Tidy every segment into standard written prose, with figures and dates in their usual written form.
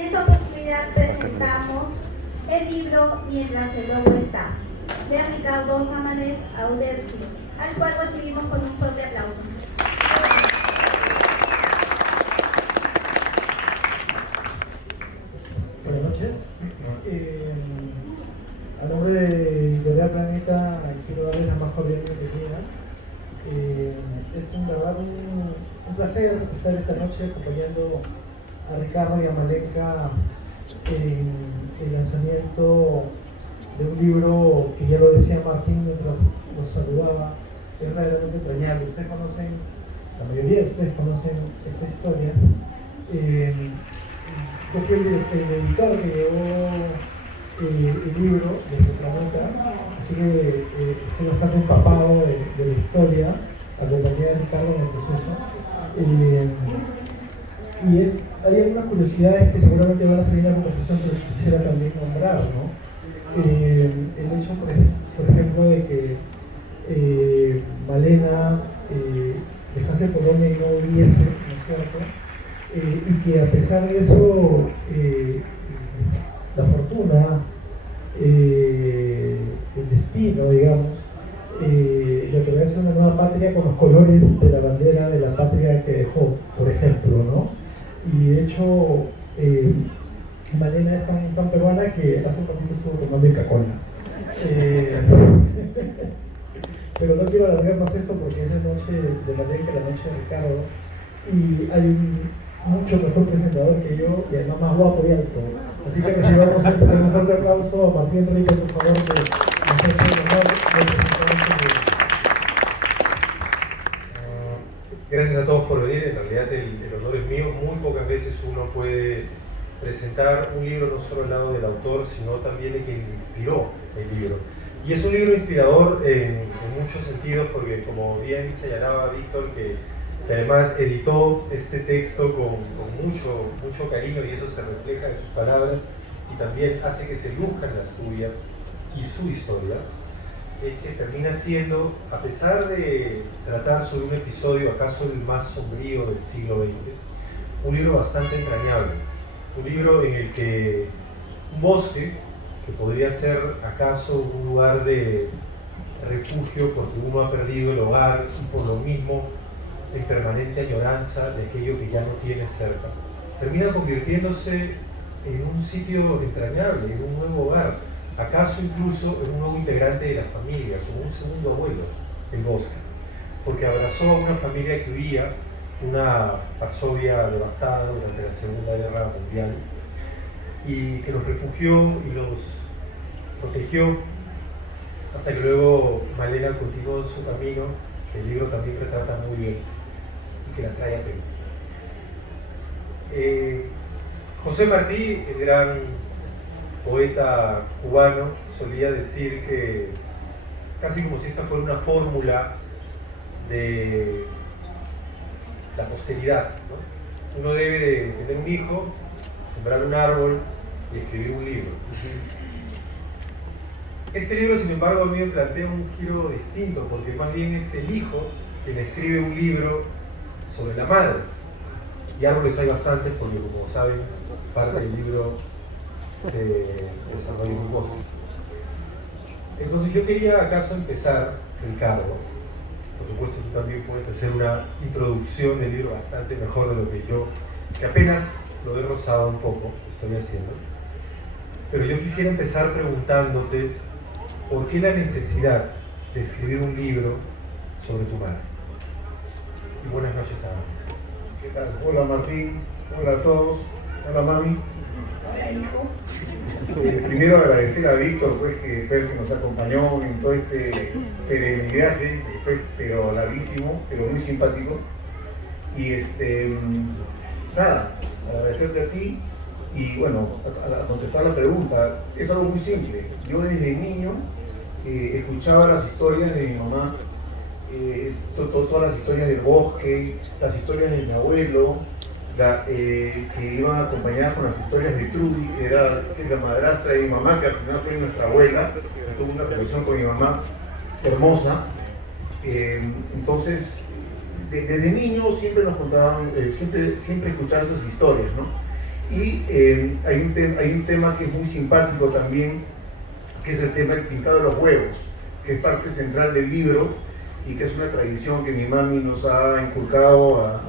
En esta oportunidad presentamos el libro Mientras el lobo está, de Ricardo Samanes Audesky, al cual recibimos con un fuerte aplauso. Buenas noches. A nombre de Editorial Planeta quiero darles la más cordial bienvenida. Es un placer estar esta noche acompañando a Ricardo y a Malenka en el lanzamiento de un libro que ya lo decía Martín mientras nos saludaba, es verdaderamente entrañable. Ustedes conocen, la mayoría de ustedes conocen esta historia. Yo fui el editor que llevó el libro desde Planeta, así que estoy bastante empapado de la historia, acompañé a Ricardo en el proceso. Hay algunas curiosidades que seguramente van a salir en la conversación, pero quisiera también nombrar, ¿no? El hecho, por ejemplo, de que Malena dejase Polonia y no hubiese, ¿no es cierto? Y que a pesar de eso, la fortuna, el destino, digamos, le otorgase una nueva patria con los colores de la bandera de la patria que dejó, por ejemplo, ¿no? Y de hecho, Malena es tan peruana que hace un ratito estuvo tomando Coca-Cola. Pero no quiero alargar más esto porque es la noche de Malenka, la noche de Ricardo, y hay un mucho mejor presentador que yo y además más guapo y alto. Así que recibamos un fuerte aplauso a Martín Rico, por favor, que nos hace el honor de presentar este libro. Gracias a todos por venir, en realidad el honor es mío. Muy pocas veces uno puede presentar un libro no solo al lado del autor, sino también de quien inspiró el libro. Y es un libro inspirador en muchos sentidos, porque como bien señalaba Víctor, que además editó este texto con mucho cariño, y eso se refleja en sus palabras y también hace que se luzcan las suyas y su historia, es que termina siendo, a pesar de tratar sobre un episodio acaso el más sombrío del siglo XX, un libro bastante entrañable, un libro en el que un bosque, que podría ser acaso un lugar de refugio porque uno ha perdido el hogar y por lo mismo en permanente añoranza de aquello que ya no tiene cerca, termina convirtiéndose en un sitio entrañable, en un nuevo hogar, acaso incluso en un nuevo integrante de la familia, como un segundo abuelo, el bosque, porque abrazó a una familia que huía una Varsovia devastada durante la Segunda Guerra Mundial y que los refugió y los protegió hasta que luego Malena continuó su camino, que el libro también retrata muy bien, y que la trae a Perú. José Martí, el gran poeta cubano, solía decir que casi como si esta fuera una fórmula de la posteridad, ¿no? Uno debe de tener un hijo, sembrar un árbol y escribir un libro. Este libro, sin embargo, a mí me plantea un giro distinto, porque más bien es el hijo quien escribe un libro sobre la madre. Y árboles hay bastantes, porque como saben, parte del libro se desarrolla en un bosque. Entonces yo quería acaso empezar, Ricardo, por supuesto tú también puedes hacer una introducción del libro bastante mejor de lo que yo, que apenas lo he rozado un poco, estoy haciendo. Pero yo quisiera empezar preguntándote, ¿por qué la necesidad de escribir un libro sobre tu madre? Y buenas noches a ambos. ¿Qué tal? Hola Martín, hola a todos, hola mami. Hola, hijo. Primero agradecer a Víctor, pues, que fue el que nos acompañó en todo este peregrinaje, que fue pero larguísimo, pero muy simpático. Y nada, agradecerte a ti y bueno, a contestar la pregunta, es algo muy simple. Yo desde niño escuchaba las historias de mi mamá, todas las historias del bosque, las historias de mi abuelo, que iban acompañadas con las historias de Trudy, que es la madrastra de mi mamá, que al final fue nuestra abuela, que tuvo una relación con mi mamá hermosa. Entonces, desde niño siempre nos contaban, siempre escuchaba esas historias, ¿no? Y hay un tema que es muy simpático también, que es el tema del pintado de los huevos, que es parte central del libro y que es una tradición que mi mami nos ha inculcado a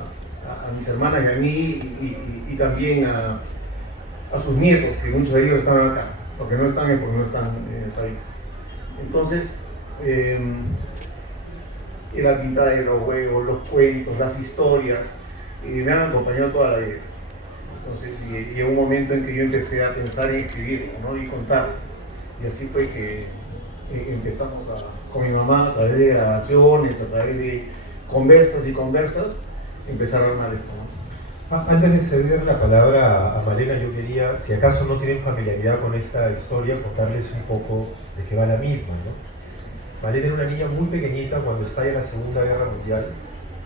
mis hermanas y a mí y también a sus nietos, que muchos de ellos están acá, porque no están en el país. Entonces, la pintada de los huevos, los cuentos, las historias, me han acompañado toda la vida. Entonces, llegó un momento en que yo empecé a pensar en escribir, ¿no? Y contar. Y así fue que empezamos con mi mamá, a través de grabaciones, a través de conversas y conversas, empezar a armar esto, ¿no? Antes de ceder la palabra a Malena, yo quería, si acaso no tienen familiaridad con esta historia, contarles un poco de qué va la misma, ¿no? Malena era una niña muy pequeñita cuando estalla la Segunda Guerra Mundial,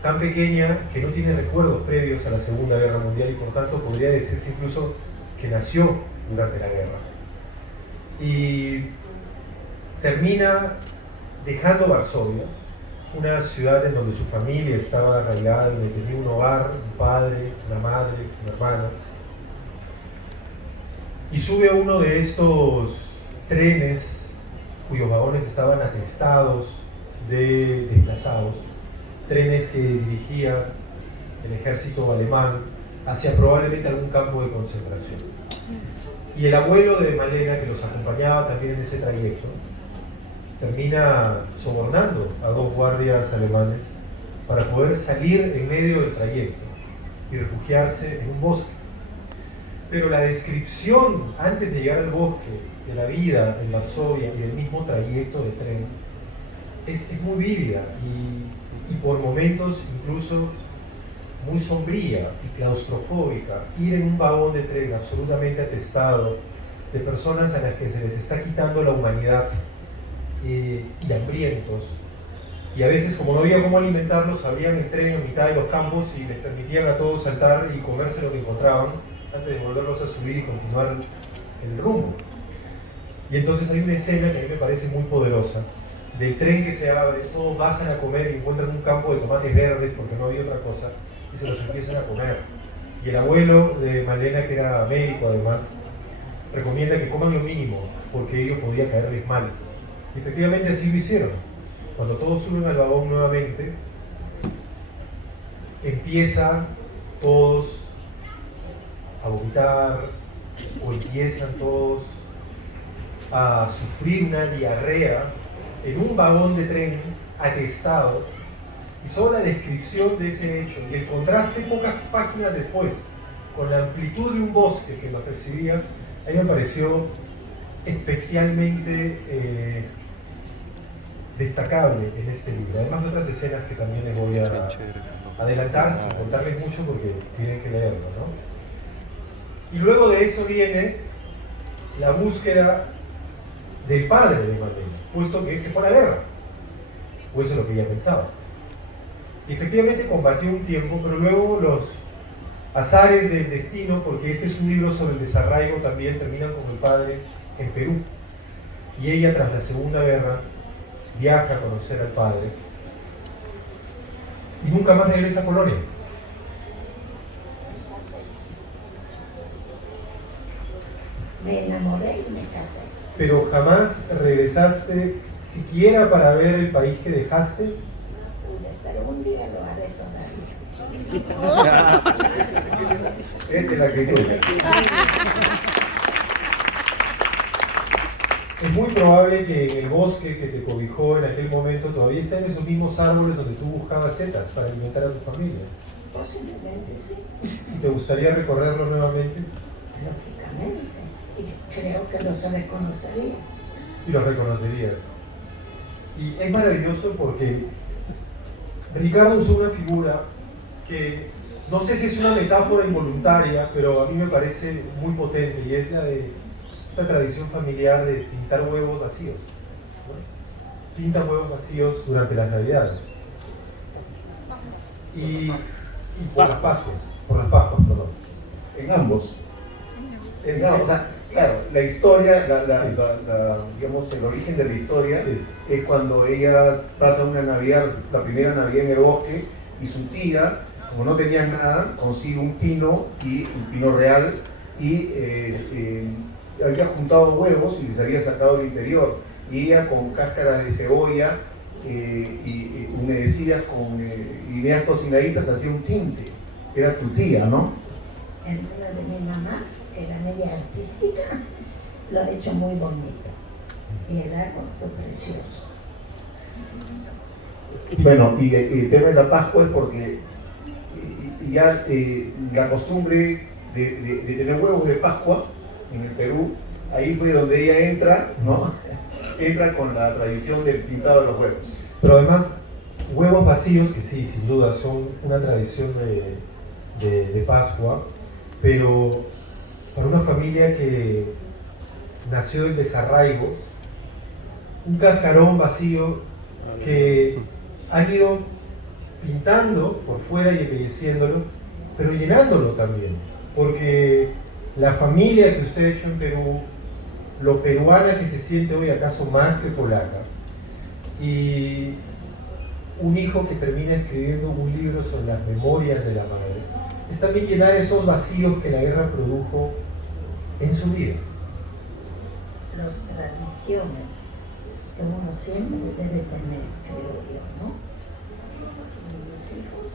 tan pequeña que no tiene recuerdos previos a la Segunda Guerra Mundial y por tanto podría decirse incluso que nació durante la guerra. Y termina dejando Varsovia, una ciudad en donde su familia estaba arraigada, donde tenía un hogar, un padre, una madre, un hermano, y sube a uno de estos trenes cuyos vagones estaban atestados de desplazados, trenes que dirigía el ejército alemán hacia probablemente algún campo de concentración. Y el abuelo de Malena, que los acompañaba también en ese trayecto, termina sobornando a 2 guardias alemanes para poder salir en medio del trayecto y refugiarse en un bosque. Pero la descripción antes de llegar al bosque de la vida en Varsovia y del mismo trayecto de tren es muy vívida y por momentos incluso muy sombría y claustrofóbica. Ir en un vagón de tren absolutamente atestado de personas a las que se les está quitando la humanidad y hambrientos, y a veces, como no había cómo alimentarlos, abrían el tren a mitad de los campos y les permitían a todos saltar y comerse lo que encontraban antes de volverlos a subir y continuar el rumbo. Y entonces hay una escena que a mí me parece muy poderosa, del tren que se abre, todos bajan a comer y encuentran un campo de tomates verdes porque no había otra cosa y se los empiezan a comer. Y el abuelo de Malena, que era médico además, recomienda que coman lo mínimo porque ello podía caerles mal. Y efectivamente así lo hicieron. Cuando todos suben al vagón nuevamente, empiezan todos a vomitar o empiezan todos a sufrir una diarrea en un vagón de tren atestado, y solo la descripción de ese hecho y el contraste pocas páginas después con la amplitud de un bosque que los recibía, a mí me pareció especialmente destacable en este libro, además de otras escenas que también les voy a adelantar sin contarles mucho porque tienen que leerlo, ¿no? Y luego de eso viene la búsqueda del padre de Malena, puesto que se fue a la guerra, o eso es lo que ella pensaba. Y efectivamente combatió un tiempo, pero luego los azares del destino, porque este es un libro sobre el desarraigo también, terminan con el padre en Perú. Y ella, tras la Segunda Guerra, viaja a conocer al padre y nunca más regresa a Colonia. Me enamoré y me casé. Pero jamás regresaste siquiera para ver el país que dejaste. Pude, pero un día lo haré todavía. Esa es la actitud. Es muy probable que en el bosque que te cobijó en aquel momento todavía estén esos mismos árboles donde tú buscabas setas para alimentar a tu familia. Posiblemente sí, ¿Y te gustaría recorrerlo nuevamente? lógicamente. Y creo que los reconocería. Y los reconocerías. Y es maravilloso porque Ricardo usó una figura que no sé si es una metáfora involuntaria, pero a mí me parece muy potente, y es la de esta tradición familiar de pintar huevos vacíos, ¿no? Pintan huevos vacíos durante las Navidades y por las Pascuas, perdón. En ambos. O sea, claro, la historia, digamos, el origen de la historia Sí. es cuando ella pasa una Navidad, la primera Navidad en el bosque, y su tía, como no tenía nada, consigue un pino real y había juntado huevos y les había sacado el interior, y ella con cáscaras de cebolla y humedecidas y medias cocinaditas hacía un tinte. Era tu tía, ¿no? Hermana de mi mamá, que era media artística, lo ha hecho muy bonito. Y el árbol fue precioso. Bueno, y el tema de la Pascua es porque ya la costumbre de tener huevos de Pascua en el Perú, ahí fue donde ella entra, ¿no? Entra con la tradición del pintado de los huevos. Pero además, huevos vacíos, que sí, sin duda, son una tradición de Pascua, pero para una familia que nació del desarraigo, un cascarón vacío que han ido pintando por fuera y embelleciéndolo, pero llenándolo también, porque la familia que usted ha hecho en Perú, lo peruana que se siente hoy, acaso más que polaca, y un hijo que termina escribiendo un libro sobre las memorias de la madre, es también llenar esos vacíos que la guerra produjo en su vida. Las tradiciones que uno siempre debe tener, creo yo, ¿no? Y mis hijos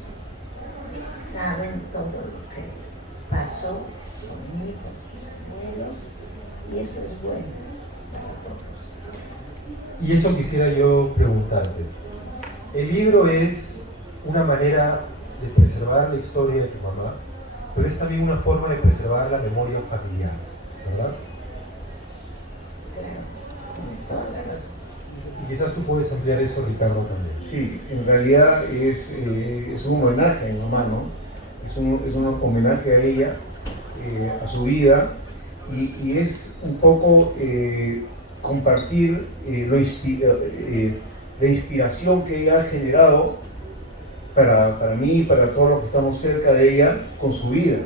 saben todo lo que pasó conmigo, abuelos, y eso es bueno para todos. Y eso quisiera yo preguntarte. El libro es una manera de preservar la historia de tu mamá, pero es también una forma de preservar la memoria familiar, ¿verdad? Claro, tienes toda la razón. Y quizás tú puedes ampliar eso, Ricardo, también. Sí, en realidad es un homenaje a mi mamá, ¿no? Es un homenaje a ella, a su vida, y es un poco compartir la inspiración que ella ha generado para mí y para todos los que estamos cerca de ella con su vida.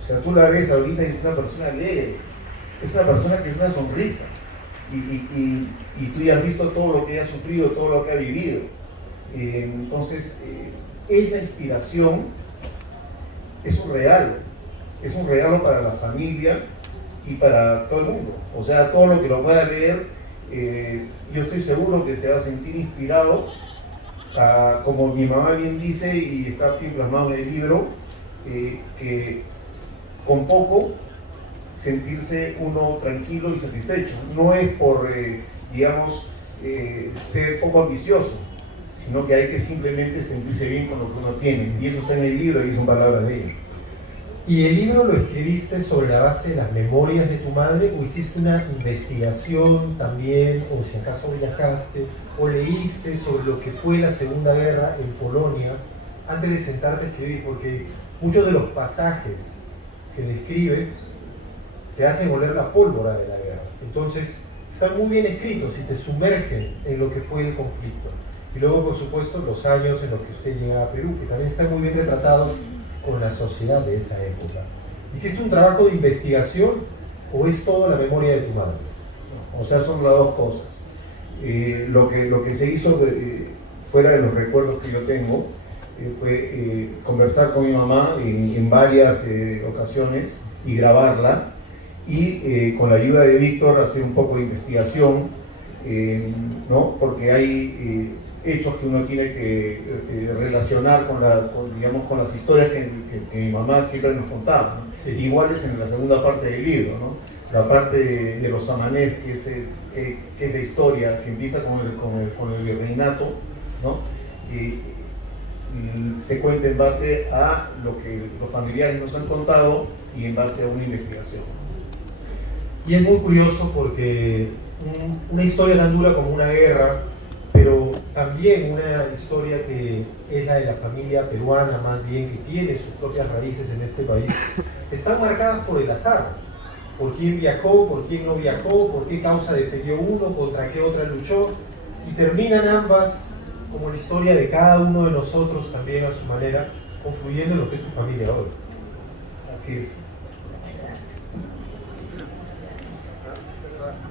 O sea, tú la ves ahorita y es una persona alegre, es una persona que es una sonrisa, y tú ya has visto todo lo que ella ha sufrido, todo lo que ha vivido. Entonces, esa inspiración es un regalo para la familia y para todo el mundo. O sea, todo lo que lo pueda leer, yo estoy seguro que se va a sentir inspirado, como mi mamá bien dice, y está bien plasmado en el libro, que con poco sentirse uno tranquilo y satisfecho. No es por, digamos, ser poco ambicioso, sino que hay que simplemente sentirse bien con lo que uno tiene. Y eso está en el libro y son palabras de ella. ¿Y el libro lo escribiste sobre la base de las memorias de tu madre o hiciste una investigación también, o si acaso viajaste o leíste sobre lo que fue la Segunda Guerra en Polonia antes de sentarte a escribir? Porque muchos de los pasajes que describes te hacen oler la pólvora de la guerra. Entonces, están muy bien escritos y te sumergen en lo que fue el conflicto. Y luego, por supuesto, los años en los que usted llega a Perú, que también están muy bien retratados con la sociedad de esa época. ¿Hiciste un trabajo de investigación o es todo la memoria de tu madre? O sea, son las dos cosas. Lo que se hizo fuera de los recuerdos que yo tengo fue conversar con mi mamá en varias ocasiones y grabarla, y con la ayuda de Víctor hacer un poco de investigación, ¿no? Porque hay hechos que uno tiene que relacionar digamos, con las historias que mi mamá siempre nos contaba, ¿no? Sí. Iguales en la segunda parte del libro, ¿no? La parte de los samanés, que es la historia que empieza con el virreinato, ¿no? Se cuenta en base a lo que los familiares nos han contado y en base a una investigación. Y es muy curioso porque una historia tan dura como una guerra, pero también una historia que es la de la familia peruana, más bien, que tiene sus propias raíces en este país, están marcadas por el azar, por quién viajó, por quién no viajó, por qué causa defendió uno, contra qué otra luchó, y terminan ambas como la historia de cada uno de nosotros también a su manera, confluyendo en lo que es tu familia hoy. Así es.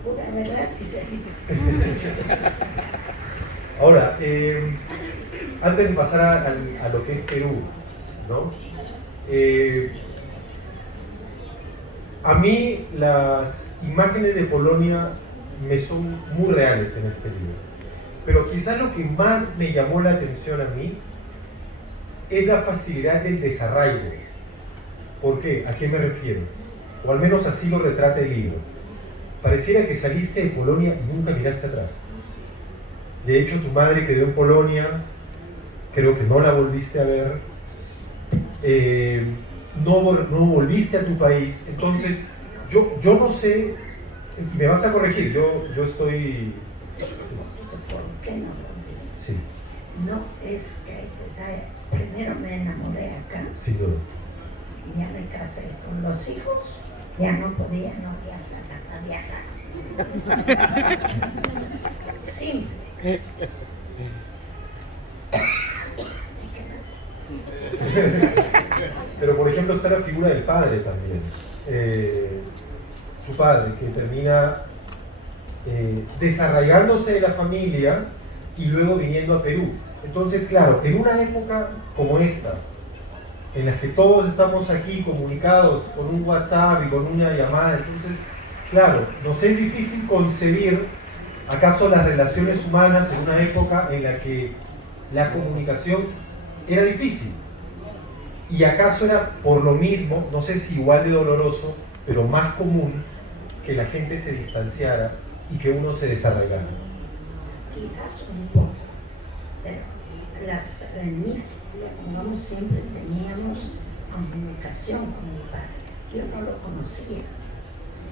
Pura verdad que se Ahora, antes de pasar a lo que es Perú, ¿no? A mí las imágenes de Polonia me son muy reales en este libro. Pero quizás lo que más me llamó la atención a mí es la facilidad del desarraigo. ¿Por qué? ¿A qué me refiero? O al menos así lo retrata el libro. Pareciera que saliste de Polonia y nunca miraste atrás. De hecho, tu madre quedó en Polonia, creo que no la volviste a ver, no volviste a tu país. Entonces, yo no sé, y me vas a corregir, yo estoy... ¿Por qué no lo vi? Sí, No es que primero me enamoré acá sin duda. y ya me casé con los hijos, ya no podía, no había plata para viajar. Simple. ¿Y qué más? Pero por ejemplo está la figura del padre también. Su padre que termina desarraigándose de la familia y luego viniendo a Perú. Entonces, claro, en una época como esta, en la que todos estamos aquí comunicados con un WhatsApp y con una llamada, entonces, claro, nos es difícil concebir acaso las relaciones humanas en una época en la que la comunicación era difícil. Y acaso era por lo mismo, no sé si igual de doloroso, pero más común que la gente se distanciara y que uno se desarraigara. Quizás un poco, pero en mi familia, como siempre teníamos comunicación con mi padre. Yo no lo conocía.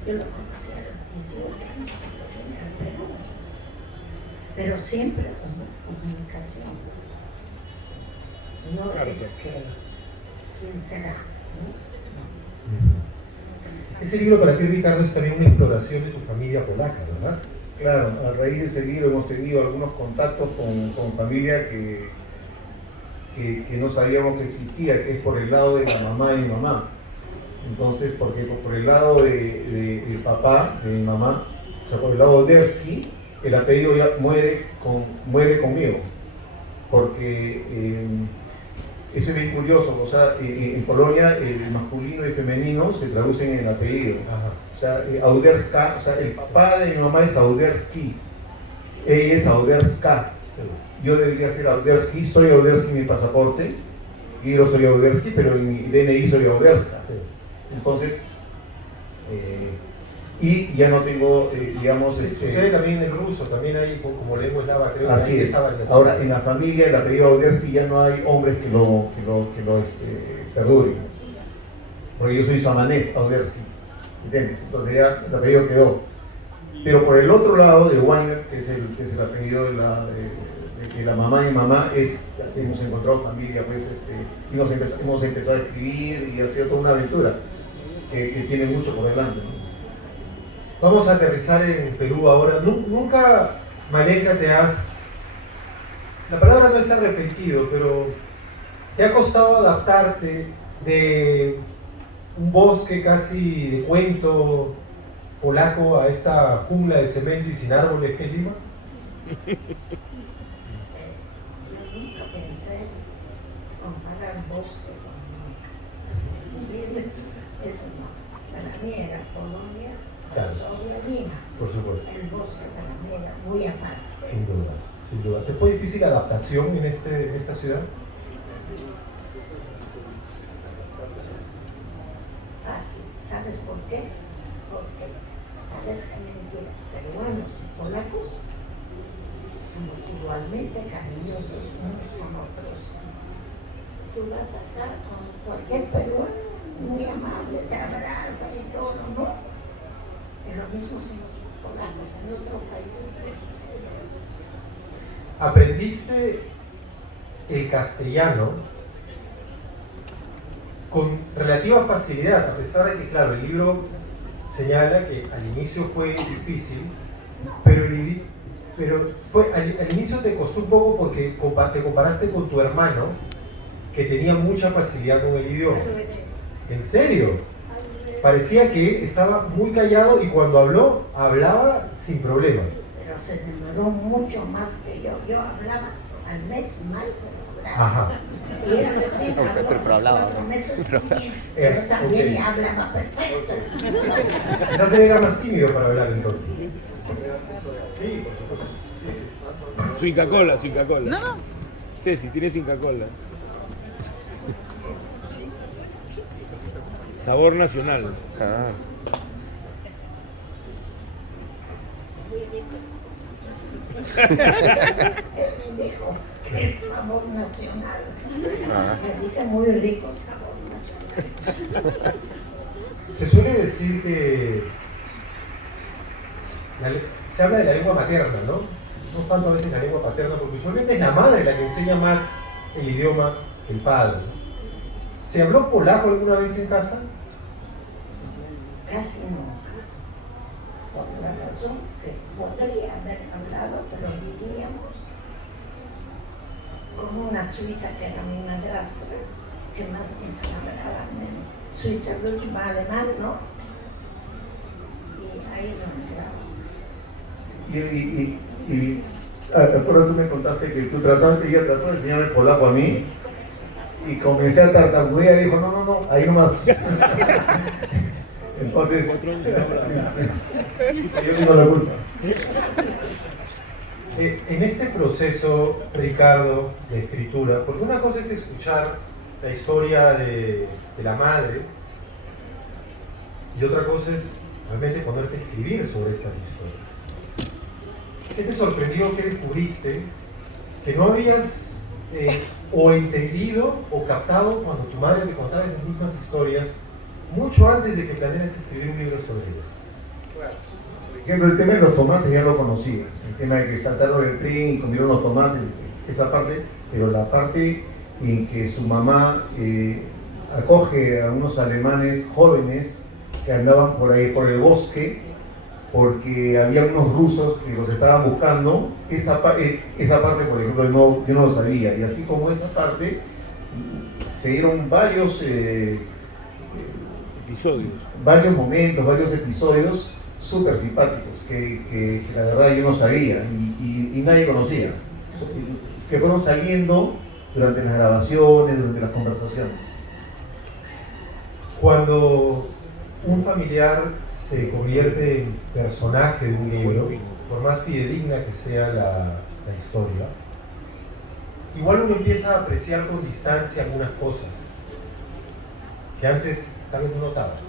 Yo lo conocí a los 18 años cuando vine al Perú. Pero siempre hubo comunicación. No Claro, es claro. que, ¿quién será? Ese libro para ti, Ricardo, es también una exploración de tu familia polaca, ¿verdad? Claro, a raíz de ese libro hemos tenido algunos contactos con familia que no sabíamos que existía, que es por el lado de la mamá de mi mamá. Entonces, porque por el lado del papá de mi mamá, o sea, por el lado de Odersky, el apellido ya muere conmigo. Porque eso es bien curioso, o sea, en Polonia el masculino y femenino se traducen en el apellido. Ajá. O sea, Auderska, o sea, el papá de mi mamá es Audersky, ella es Auderska. Yo debería ser Audersky, soy Audersky en mi pasaporte, y yo soy Audersky, pero en mi DNI soy Auderska. Sí. Entonces, y ya no tengo, digamos, Sucede también en el ruso, también hay como lengua eslava, creo que así hay es. esa variación. Ahora, en la familia, el apellido Audersky ya no hay hombres que lo perduren. Porque yo soy samanés Audersky, ¿entiendes? Entonces ya el apellido quedó. Pero por el otro lado de Weiner, que es el apellido de la mamá y mamá, hemos encontrado familia, pues, y hemos empezado a escribir y ha sido toda una aventura que tiene mucho por delante, ¿no? Vamos a aterrizar en Perú ahora. Nunca, Malenka, la palabra no es arrepentido, pero ¿te ha costado adaptarte de un bosque casi de cuento polaco a esta jungla de cemento y sin árboles que es Lima? Yo nunca pensé comparar bosque con Lima. ¿Entiendes? Eso no. Para mí era Polonia, Claro. Varsovia, Lima. Por supuesto, El bosque para mí era muy aparte. sin duda, sin duda. ¿Te fue difícil la adaptación en esta ciudad? Fácil. ¿Sabes por qué? Porque parezca mentira, peruanos y polacos somos igualmente cariñosos unos con otros. Tú vas acá con cualquier peruano, muy amable, te abraza y todo, ¿no? Pero lo mismo somos polacos, en otros países no sucede. ¿Aprendiste el castellano con relativa facilidad, a pesar de que, claro, el libro señala que al inicio fue difícil, pero al inicio te costó un poco porque te comparaste con tu hermano, que tenía mucha facilidad con el idioma? ¿En serio? Parecía que estaba muy callado y cuando hablaba sin problemas. Pero se demoró mucho más que yo. Yo hablaba al mes mal, pero Ajá. Y él recién Pero hablaba, 4 meses pero- conmigo, pero también ok. me hablaba perfecto. Quizás él era más tímido para hablar entonces. Sí, por supuesto. Sí, sí. Su Inca Cola, su Inca Cola. No. Ceci, tiene su Inca Cola. Sabor nacional. Ah. Muy rico él me dijo, es sabor nacional. Ah. Le dije, muy rico sabor nacional. Se suele decir que se habla de la lengua materna, ¿no? No tanto a veces la lengua paterna, porque usualmente es la madre la que enseña más el idioma que el padre. ¿Se habló polaco alguna vez en casa? Casi nunca. Por la razón que podría haber hablado, pero vivíamos con una suiza que era mi madrastra, que más bien se hablaba en Suiza, Deutsch, alemán, ¿no? Y ahí lo entramos. Acuérdate, tú me contaste que ella trató de enseñarme polaco a mí y comencé a tartamudear y dijo, no, ahí nomás. Entonces, yo tengo la culpa. En este proceso, Ricardo, de escritura, porque una cosa es escuchar la historia de la madre y otra cosa es realmente ponerte a escribir sobre estas historias. ¿Qué te sorprendió, qué descubriste que no habías o entendido o captado cuando tu madre te contaba esas mismas historias mucho antes de que planearas escribir un libro sobre ellas? Por ejemplo, el tema de los tomates ya lo conocía. El tema de que saltaron el tren y comieron los tomates, esa parte, pero la parte en que su mamá acoge a unos alemanes jóvenes que andaban por ahí por el bosque porque había unos rusos que los estaban buscando, esa parte, por ejemplo, yo no lo sabía. Y así como esa parte, se dieron varios momentos, varios episodios súper simpáticos que la verdad yo no sabía y nadie conocía, que fueron saliendo durante las grabaciones, durante las conversaciones. Cuando un familiar se convierte en personaje de un libro, por más fidedigna que sea la historia, igual uno empieza a apreciar con distancia algunas cosas que antes tal vez no notabas.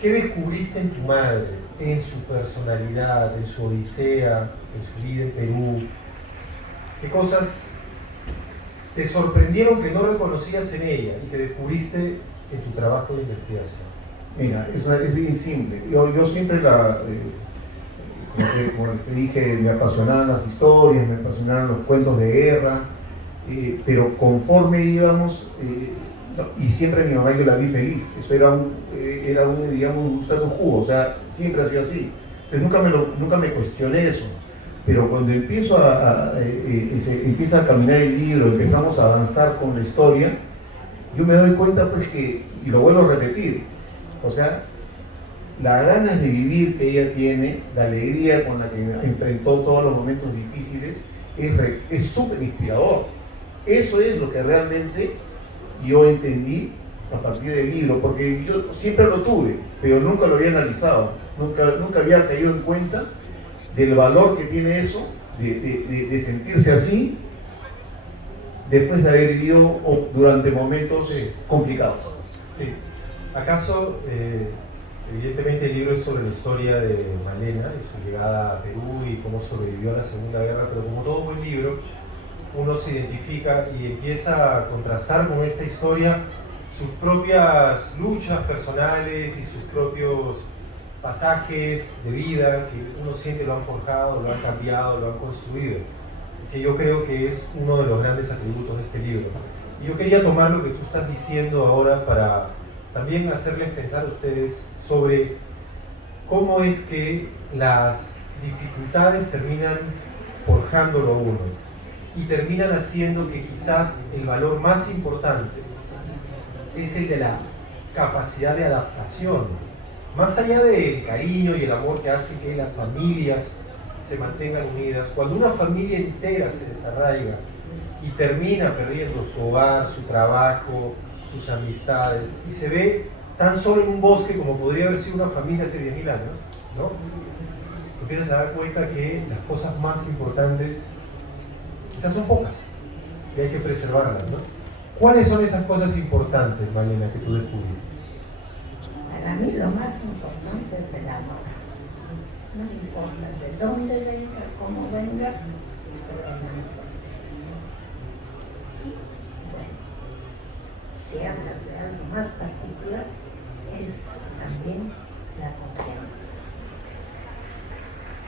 ¿Qué descubriste en tu madre, en su personalidad, en su odisea, en su vida en Perú? ¿Qué cosas te sorprendieron que no reconocías en ella y que descubriste en tu trabajo de investigación? Mira, es bien simple. Yo siempre como te dije, me apasionaban las historias, me apasionaban los cuentos de guerra, pero conforme íbamos, y siempre mi mamá yo la vi feliz, eso era un digamos, un status quo, o sea, siempre ha sido así. Entonces nunca me cuestioné eso, pero cuando empieza a caminar el libro, empezamos a avanzar con la historia, yo me doy cuenta pues que, y lo vuelvo a repetir, o sea, las ganas de vivir que ella tiene, la alegría con la que enfrentó todos los momentos difíciles, es súper inspirador. Eso es lo que realmente yo entendí a partir del libro, porque yo siempre lo tuve, pero nunca lo había analizado, nunca había caído en cuenta del valor que tiene eso, de sentirse así, después de haber vivido durante momentos complicados. Sí. ¿Acaso, evidentemente el libro es sobre la historia de Malena y su llegada a Perú y cómo sobrevivió a la Segunda Guerra, pero como todo buen libro, uno se identifica y empieza a contrastar con esta historia sus propias luchas personales y sus propios pasajes de vida que uno siente lo han forjado, lo han cambiado, lo han construido, que yo creo que es uno de los grandes atributos de este libro. Y yo quería tomar lo que tú estás diciendo ahora para también hacerles pensar a ustedes sobre cómo es que las dificultades terminan forjándolo a uno y terminan haciendo que quizás el valor más importante es el de la capacidad de adaptación. Más allá del cariño y el amor que hace que las familias se mantengan unidas, cuando una familia entera se desarraiga y termina perdiendo su hogar, su trabajo, sus amistades, y se ve tan solo en un bosque como podría haber sido una familia hace 10.000 años, ¿no? Te empiezas a dar cuenta que las cosas más importantes quizás son pocas y hay que preservarlas, ¿no? ¿Cuáles son esas cosas importantes, Malena, que tú descubriste? Para mí lo más importante es el amor. No importa de dónde venga, cómo venga, pero el amor. Y bueno, si hablas de algo más particular, es también la confianza.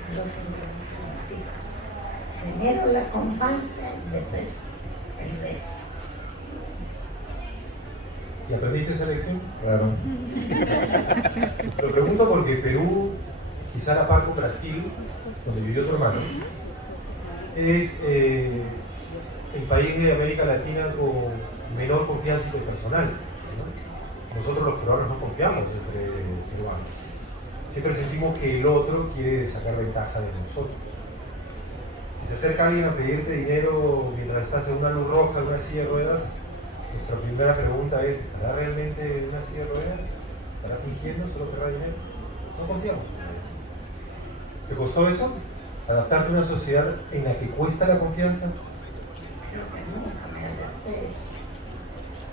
Yo siempre digo a mis hijos, primero la confianza y después el resto. ¿Y aprendiste esa lección? Claro. Lo pregunto porque Perú, quizá a la par con Brasil, donde vivió tu hermano, es el país de América Latina con menor confianza interpersonal, ¿no? Nosotros los peruanos no confiamos entre peruanos. Siempre sentimos que el otro quiere sacar ventaja de nosotros. Si se acerca alguien a pedirte dinero mientras estás en una luz roja, en una silla de ruedas, nuestra primera pregunta es, ¿estará realmente en una silla de ruedas? ¿Estará fingiendo? ¿Solo querrá dinero? No confiamos. ¿Te costó eso? ¿Adaptarte a una sociedad en la que cuesta la confianza? Creo que nunca me adapté a eso.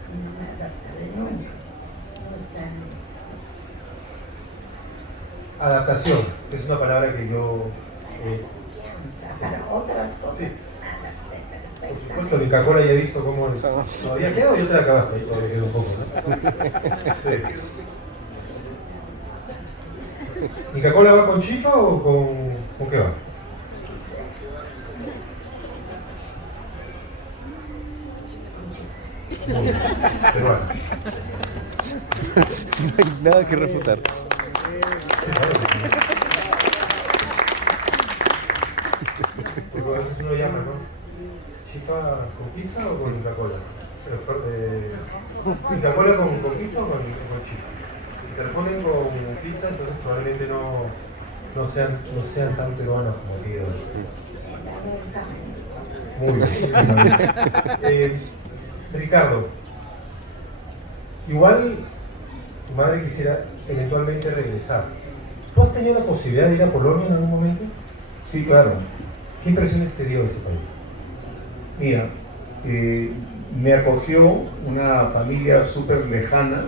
Y no me adaptaré nunca. No está en mí. Adaptación, es una palabra que yo... Confianza. Para otras cosas Sí. me adapté por perfectamente. supuesto, en Coca-Cola ya he visto cómo todavía queda o ya te la acabaste ahí, todavía queda un poco, ¿no? Sí. ¿Coca-Cola va con chifa o con qué va? Muy bien, peruano. No hay nada que refutar. Porque a veces uno llama, ¿no? ¿Chifa con pizza o con Coca-Cola? ¿Coca-Cola con pizza o con chifa? Si te ponen con pizza, entonces probablemente no sean tan peruanos como aquí. Muy bien. Ricardo, igual tu madre quisiera eventualmente regresar. ¿Tú has tenido la posibilidad de ir a Polonia en algún momento? Sí, claro. ¿Qué impresiones te dio ese país? Mira, me acogió una familia súper lejana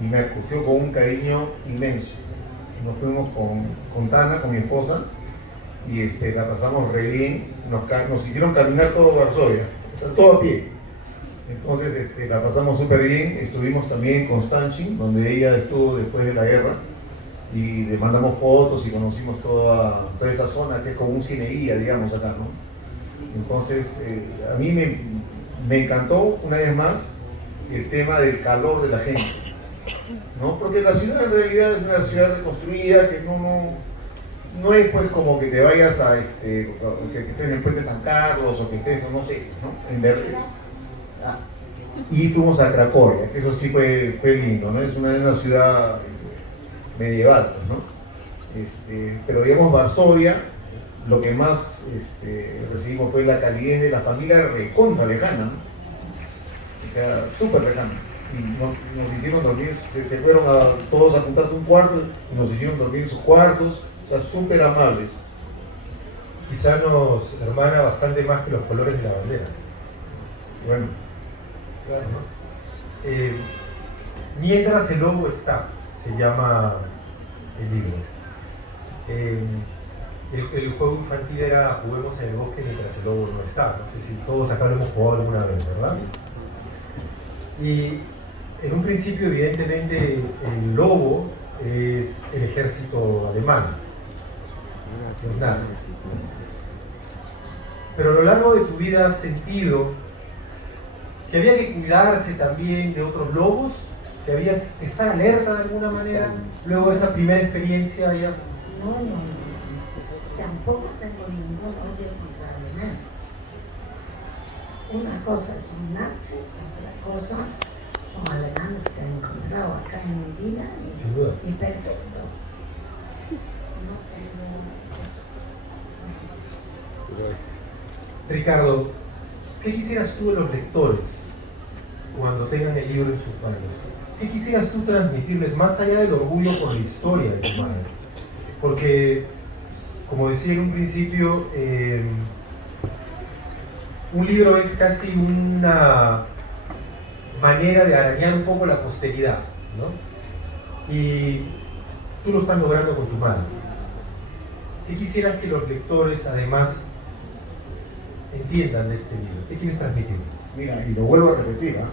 y me acogió con un cariño inmenso. Nos fuimos con Tana, con mi esposa, y la pasamos re bien. Nos hicieron caminar todo Varsovia, o sea, todo a pie. Entonces la pasamos súper bien. Estuvimos también en Konstantin, donde ella estuvo después de la guerra, y le mandamos fotos y conocimos toda esa zona que es como un cineguía, digamos, acá, ¿no? Entonces, a mí me encantó, una vez más, el tema del calor de la gente, ¿no? Porque la ciudad en realidad es una ciudad reconstruida que no es pues como que te vayas a, que estés en el puente San Carlos o que estés, no sé, ¿no? En Berlín. Y fuimos a Cracovia, que eso sí fue lindo, ¿no? Es una ciudad medieval, ¿no? Pero digamos Varsovia, lo que más recibimos fue la calidez de la familia recontra lejana, ¿no? O sea, súper lejana. Y nos hicieron dormir, se fueron todos a juntarse un cuarto y nos hicieron dormir en sus cuartos, o sea, súper amables. Quizá nos hermana bastante más que los colores de la bandera. Bueno, Claro, ¿no? Mientras el lobo está, se llama el libro. El juego infantil era juguemos en el bosque mientras el lobo no está. No sé si todos acá lo hemos jugado alguna vez, ¿verdad? Y en un principio, evidentemente, el lobo es el ejército alemán, los nazis. Pero a lo largo de tu vida has sentido que había que cuidarse también de otros lobos, que había que estar alerta de alguna manera, luego de esa primera experiencia ya. No. Tampoco tengo ningún odio contra alemanes. Una cosa es un nazi, otra cosa son alemanes que he encontrado acá en mi vida Sin duda. y perfecto. No tengo... Pero es- Ricardo, ¿qué quisieras tú de los lectores cuando tengan el libro en sus manos? ¿Qué quisieras tú transmitirles más allá del orgullo por la historia de tu madre? Porque, como decía en un principio, un libro es casi una manera de arañar un poco la posteridad, ¿no? Y tú lo estás logrando con tu madre. ¿Qué quisieras que los lectores, además, entiendan de este libro? ¿Qué quieres transmitir? Mira, y lo vuelvo a repetir, ¿ah?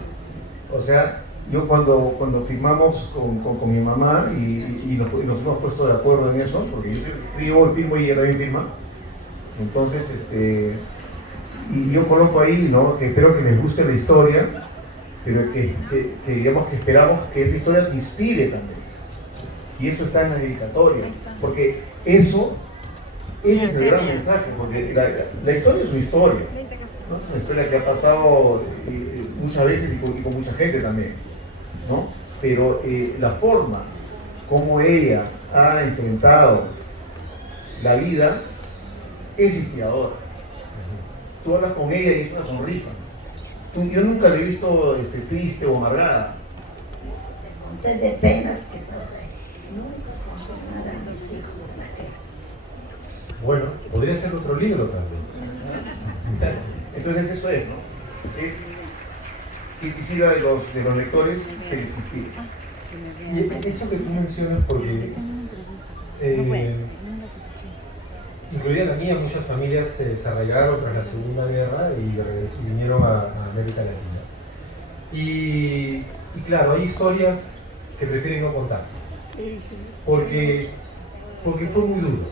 O sea, yo cuando firmamos con mi mamá y nos hemos puesto de acuerdo en eso, porque yo escribo, firmo y ella también firma, entonces, y yo coloco ahí, ¿no? Que espero que les guste la historia, pero que digamos que esperamos que esa historia te inspire también. Y eso está en las dedicatorias, porque ese es el gran mensaje, porque la historia es una historia, ¿no? Es una historia que ha pasado muchas veces y con mucha gente también, ¿no? Pero la forma como ella ha enfrentado la vida es inspiradora. Tú hablas con ella y es una sonrisa. Yo nunca la he visto triste o amargada. Te conté de penas que pasé. Nunca conté nada a mis hijos de la guerra. Bueno, podría ser otro libro también. Entonces eso es, ¿no? Es que quisiera de los lectores que les inspire. Y eso que tú mencionas, porque incluida la mía, muchas familias se desarrollaron tras la Segunda Guerra y vinieron a América Latina. Y claro, hay historias que prefieren no contar, porque fue muy duro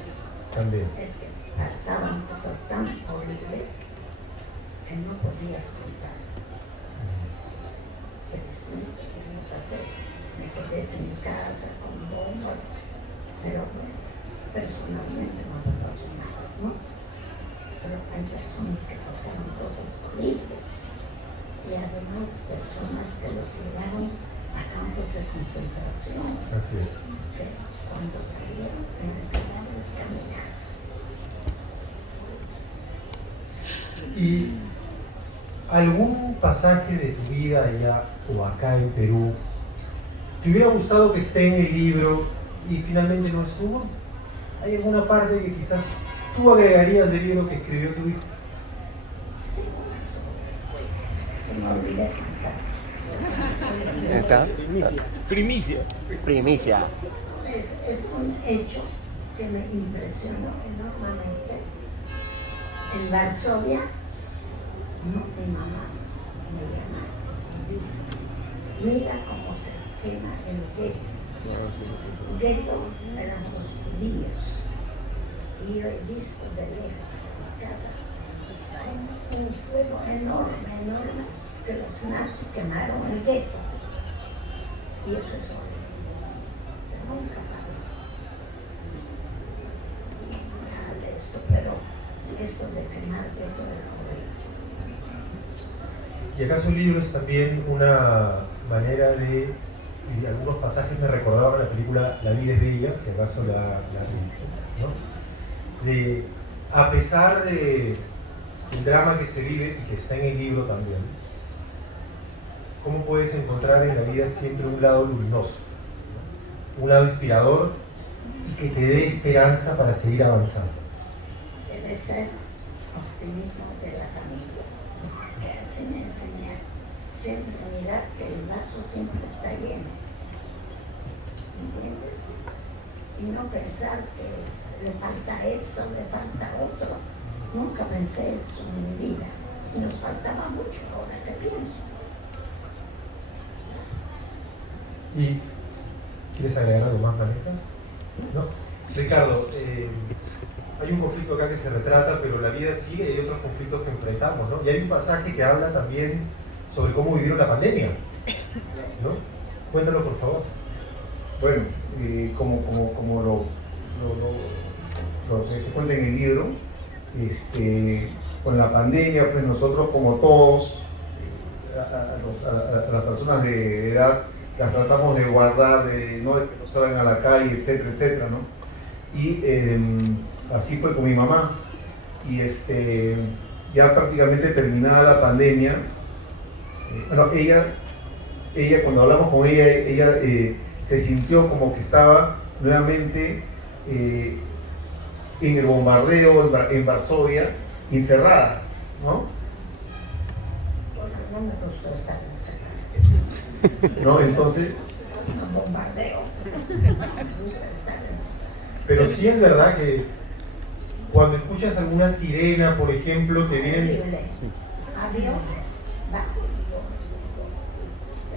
también. Es que pasaban cosas tan horribles que no podías contar. Que disculpe que no pasé, me quedé sin casa, con bombas, pero bueno, personalmente no me pasó nada, ¿no? Pero hay personas que pasaron cosas horribles y además personas que los llevaron a campos de concentración, Así es. que cuando salieron en el es caminar. ¿Y algún pasaje de tu vida allá o acá en Perú te hubiera gustado que esté en el libro y finalmente no estuvo? ¿Hay alguna parte que quizás tú agregarías del libro que escribió tu hijo? Sí, una sola. Que me olvidé cantar. ¿Esa? Primicia. Primicia. Es un hecho que me impresionó enormemente. En Varsovia, no, mi mamá me llama y dice, mira cómo se quema el gueto. Gueto eran los judíos. Y yo he visto de lejos en la casa un fuego enorme que los nazis quemaron el gueto. Y eso es horrible. Que nunca pasa. Y nada de esto, pero esto de quemar gueto era horrible. ¿Y acaso el libro es también una manera de, y algunos pasajes me recordaban la película La vida es bella, si acaso la viste, ¿no? De, a pesar de el drama que se vive y que está en el libro también, ¿cómo puedes encontrar en la vida siempre un lado luminoso, un lado inspirador y que te dé esperanza para seguir avanzando? Debe ser optimismo de la familia, que así me enseñaron. Siempre mirar que el vaso siempre está lleno. ¿Entiendes? Y no pensar que le falta esto, le falta otro. Nunca pensé eso en mi vida. Y nos faltaba mucho ahora que pienso. ¿Y quieres agregar algo más, Vanessa? ¿No? Ricardo, hay un conflicto acá que se retrata, pero la vida sigue y hay otros conflictos que enfrentamos, ¿no? Y hay un pasaje que habla también sobre cómo vivieron la pandemia, ¿no? Cuéntalo, por favor. Bueno, como se cuenta en el libro, con la pandemia, pues nosotros como todos, a las personas de edad, las tratamos de guardar, no de que no salgan a la calle, etcétera, etcétera, ¿no? Y así fue con mi mamá. y ya prácticamente terminada la pandemia, bueno, ella cuando hablamos con ella se sintió como que estaba nuevamente en el bombardeo en Varsovia, encerrada, ¿no? Bueno, no me gustó estar encerrada. ¿No? Entonces, Un bombardeo. Me gusta estar encerrada. Pero sí es verdad que cuando escuchas alguna sirena, por ejemplo, te vienen... Horrible. Aviones. Bajo yo. Sí,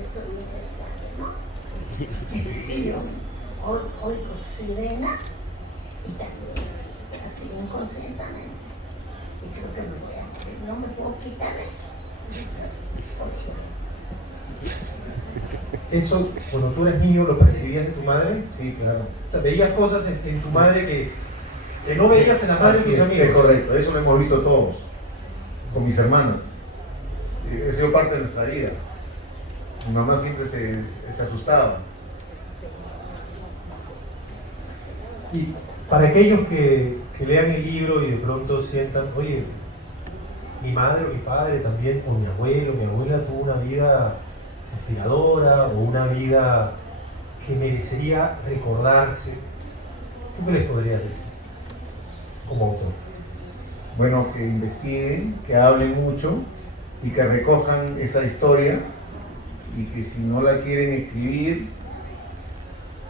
estoy ingresando, ¿no? Oigo sirena y también así inconscientemente. Y creo que me voy a morir. No me puedo quitar eso. Eso, cuando tú eres niño, ¿lo percibías de tu madre? sí, claro. O sea, veías cosas en tu madre que no veías en la madre de Así tus es, amigos. es correcto, eso lo hemos visto todos, con mis hermanas. Ha sido parte de nuestra vida. Mi mamá siempre se asustaba. Y para aquellos que lean el libro y de pronto sientan, oye, mi madre o mi padre también, o mi abuelo, mi abuela tuvo una vida inspiradora o una vida que merecería recordarse, ¿tú qué les podrías decir como autor? Bueno, que investiguen, que hablen mucho y que recojan esa historia, y que si no la quieren escribir,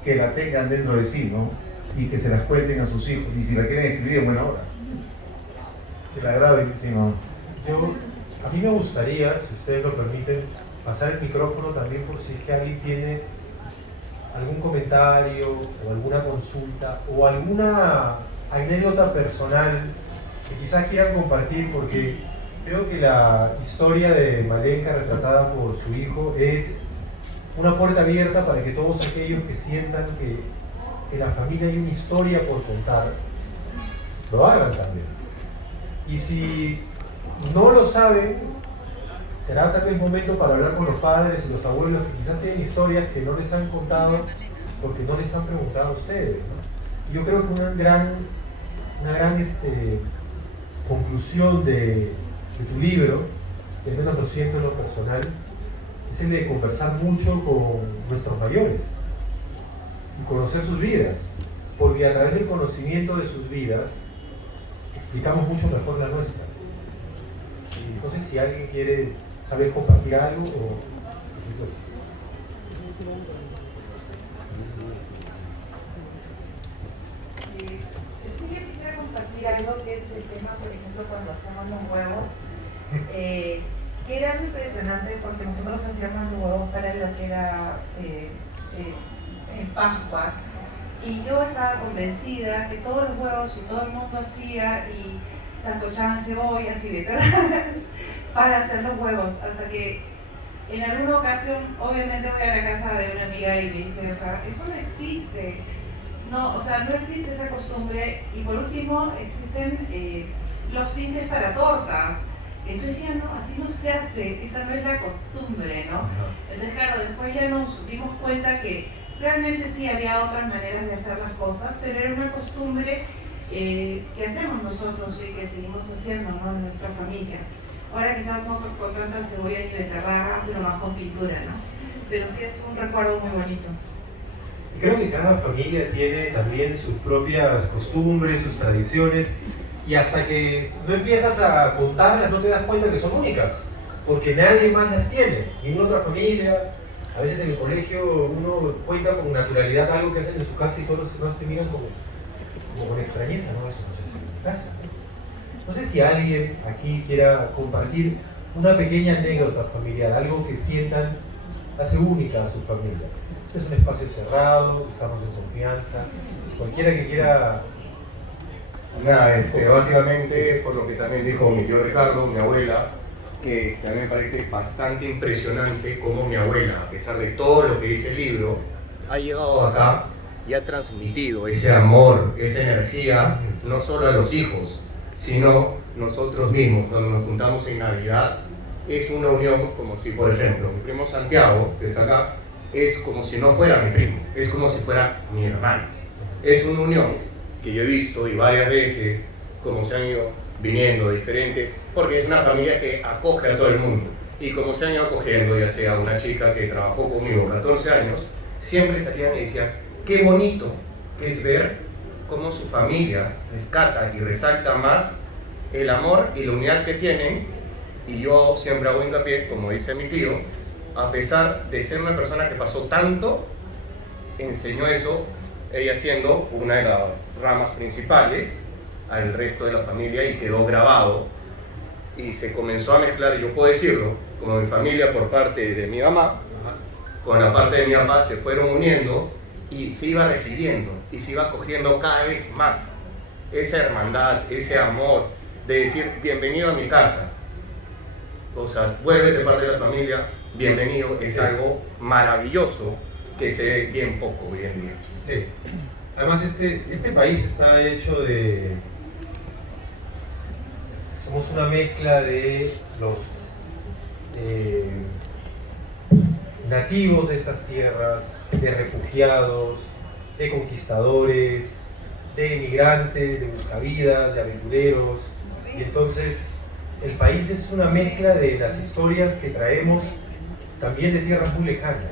que la tengan dentro de sí, ¿no? Y que se las cuenten a sus hijos, y si la quieren escribir en buena hora, que la graben, si no. A mí me gustaría, si ustedes lo permiten, pasar el micrófono también por si es que alguien tiene algún comentario o alguna consulta o alguna anécdota personal que quizás quieran compartir, porque creo que la historia de Malenka retratada por su hijo es una puerta abierta para que todos aquellos que sientan que en la familia hay una historia por contar, lo hagan también. Y si no lo saben, será tal vez momento para hablar con los padres y los abuelos que quizás tienen historias que no les han contado porque no les han preguntado a ustedes, ¿no? Yo creo que una gran conclusión de tu libro, que al menos lo siento en lo personal, es el de conversar mucho con nuestros mayores y conocer sus vidas, porque a través del conocimiento de sus vidas explicamos mucho mejor la nuestra. Y no sé si alguien quiere tal vez compartir algo o... Sí, yo quisiera compartir algo que es el tema, por ejemplo, cuando hacemos los huevos, que era muy impresionante porque nosotros hacíamos los huevos para lo que era en Pascuas, y yo estaba convencida que todos los huevos y todo el mundo hacía y sancochaban cebollas y beterragas para hacer los huevos, hasta que en alguna ocasión, obviamente voy a la casa de una amiga y me dice, o sea, eso no existe. No, o sea, no existe esa costumbre. Y por último, existen los tintes para tortas. Entonces ya no, así no se hace, esa no es la costumbre, ¿no? Entonces claro, después ya nos dimos cuenta que realmente sí había otras maneras de hacer las cosas, pero era una costumbre que hacemos nosotros y que seguimos haciendo, ¿no?, en nuestra familia. Ahora quizás no con tanta cebolla ni beterraga, pero más con pintura, ¿no? Pero sí es un recuerdo muy bonito. Creo que cada familia tiene también sus propias costumbres, sus tradiciones, y hasta que no empiezas a contarlas no te das cuenta que son únicas, porque nadie más las tiene, ninguna otra familia. A veces en el colegio uno cuenta con naturalidad algo que hacen en su casa y todos los demás te miran como con extrañeza, ¿no? Eso no se hace en mi casa. No sé si alguien aquí quiera compartir una pequeña anécdota familiar, algo que sientan hace única a su familia. Este es un espacio cerrado, estamos en confianza. Cualquiera que quiera... Nada, básicamente, por lo que también dijo mi tío Ricardo, mi abuela, que a mí me parece bastante impresionante cómo mi abuela, a pesar de todo lo que dice el libro, ha llegado acá y ha transmitido ese amor, esa energía, no solo a los hijos, sino nosotros mismos. Cuando nos juntamos en Navidad, es una unión como si, por ejemplo, mi primo Santiago, que está acá, es como si no fuera mi primo, es como si fuera mi hermano. Es una unión que yo he visto y varias veces cómo se han ido viniendo de diferentes, porque es una familia que acoge a todo el mundo. Y como se han ido acogiendo, ya sea una chica que trabajó conmigo 14 años, siempre salían y decían, qué bonito que es ver cómo su familia rescata y resalta más el amor y la unidad que tienen. Y yo siempre hago hincapié, como dice mi tío, a pesar de ser una persona que pasó tanto, enseñó eso, ella siendo una de las ramas principales al resto de la familia, y quedó grabado y se comenzó a mezclar, y yo puedo decirlo, como mi familia por parte de mi mamá con la parte de mi papá se fueron uniendo y se iba recibiendo y se iba cogiendo cada vez más esa hermandad, ese amor de decir bienvenido a mi casa, o sea, vuélvete parte de la familia, bienvenido. Es algo maravilloso que se ve bien poco hoy en día. Sí. Además, este país está hecho de... Somos una mezcla de los nativos de estas tierras, de refugiados, de conquistadores, de emigrantes, de buscavidas, de aventureros. Y entonces el país es una mezcla de las historias que traemos también de tierras muy lejanas,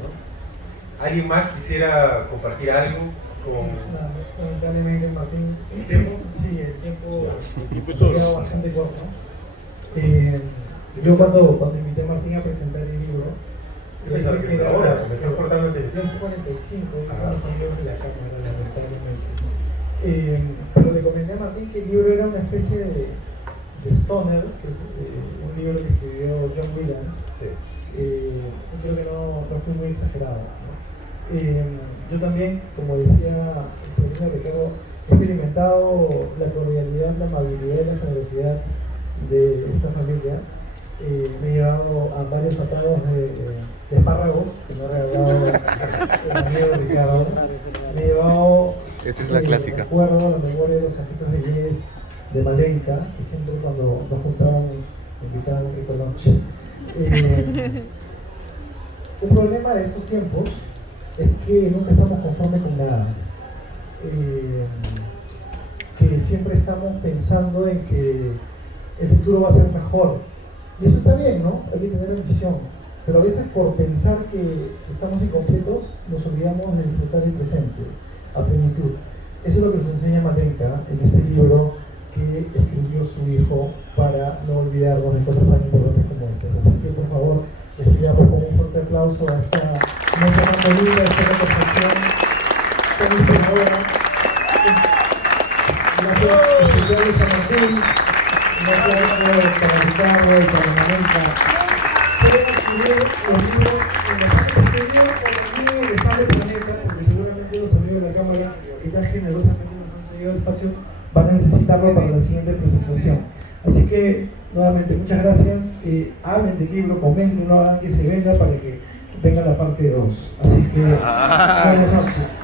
¿no? ¿Alguien más quisiera compartir algo? Lamentablemente, Martín, el tiempo se ha quedado bastante corto. Yo cuando invité a Martín a presentar el libro, me estás cortando atención. 45, eso no salió de la cámara, lamentablemente. Pero le comenté a Martín que el libro era una especie de stoner, que es un libro que escribió John Williams. Sí. Creo que no fue muy exagerado, ¿no? Yo también, como decía el señor Ricardo, he experimentado la cordialidad, la amabilidad y la generosidad de esta familia. Me he llevado a varios atados de espárragos que me ha regalado el amigo Ricardo. Me he llevado recuerdo la memoria de los amigos de Yes de Malenka, que siempre cuando nos juntábamos me invitaban a un rico lunch. El problema de estos tiempos es que nunca estamos conformes con nada, que siempre estamos pensando en que el futuro va a ser mejor, y eso está bien, ¿no? Hay que tener ambición, pero a veces por pensar que estamos incompletos nos olvidamos de disfrutar el presente a plenitud. Eso es lo que nos enseña Malenka en este libro que escribió su hijo para no olvidarnos de cosas tan importantes como estas. Así que por favor, les pidamos con un fuerte aplauso a esta mesa tan bonita, a esta conversación tan inspiradora. Gracias especiales a Martín, gracias para Ricardo y para Malenka. Pueden adquirir los libros en la página exterior o también en el Estado Planeta, porque seguramente los amigos de la Cámara que tan generosamente nos han cedido el espacio van a necesitarlo para la siguiente presentación. Así que, nuevamente, muchas gracias. Hablen del libro, comenten, no hagan que se venda para que venga la parte 2. Así que, buenas noches.